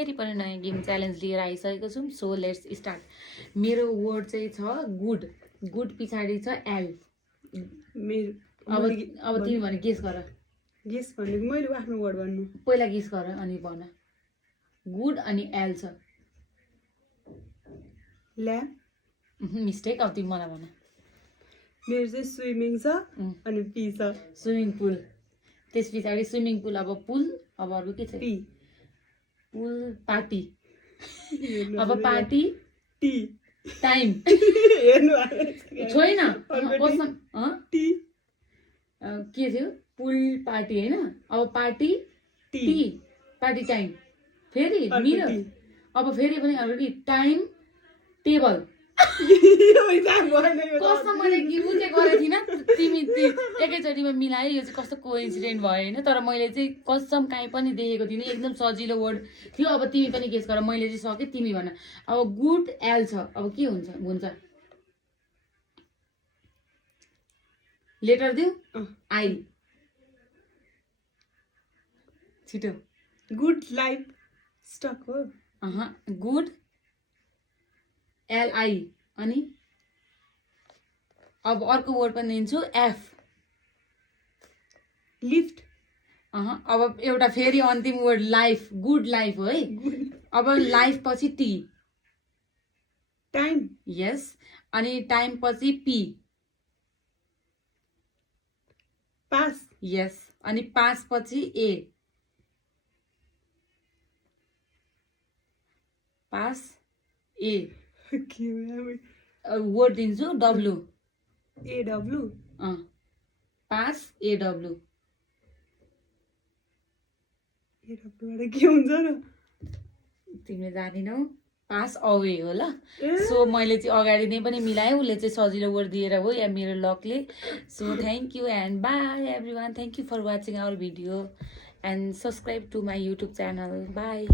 फेरि पनि नयाँ गेम च्यालेन्ज लिएर आइसकेको छौँ। So let's start. मेरो वर्ड चाहिँ छ गुड। गुड पछाडि छ एल। अब तिमी भने गेस गर। गेस भनेको मैले आफ्नो वर्ड भन्नु। पहिला गेस गर अनि भन। गुड अनि एल छ। ल्याब। मिस्टेक। अब तिमी मलाई भन। मेरो चाहिँ स्विमिङ छ अनि पी छ। Swimming pool. त्यस पछाडि स्विमिङ पुल। अब पुल। अब अरू के छ? पी। पुल पार्टी। अब पार्टी टी। टाइम। छैन टी के थियो? पुल पार्टी होइन। अब पार्टी टी पार्टी टाइम। फेरि मेरो अब फेरि पनि अलरेडी टाइम टेबल। कस्तो मैले बुझे गरेको थिइनँ। तिमी एकैचोटिमा मिलायो। यो चाहिँ कस्तो कोइन्सिडेन्ट भयो होइन। तर मैले चाहिँ कसम काहीँ पनि देखेको थिइनँ। एकदम सजिलो वर्ड थियो। अब तिमी पनि गेस गर। मैले चाहिँ सकेँ, तिमी भन। अब गुड एल छ। अब के हुन्छ? लेटर दिउ। आई। छिटो। गुड लाइफ स्टक हो। गुड एलआई। अनि अब अर्को वर्ड पनि दिन्छु एफ। लिफ्ट। अब एउटा फेरि अन्तिम वर्ड लाइफ। गुड लाइफ हो है। अब लाइफ पछि टी। टाइम। यस। अनि टाइम पछि पी। पास। यस। अनि पास पछि ए। पास ए। वर्ड दिन्छु डब्लु। ए डब्लु। पास ए डब्लु। ए डब्लुबाट के हुन्छ र? तिमीले जानिनौ। पास अवे हो ल। सो मैले चाहिँ अगाडि नै पनि मिलाएँ। उसले चाहिँ सजिलो वर्ड दिएर हो या मेरो लकले। So thank you and bye everyone. Thank you for watching our video and subscribe to my YouTube channel. By.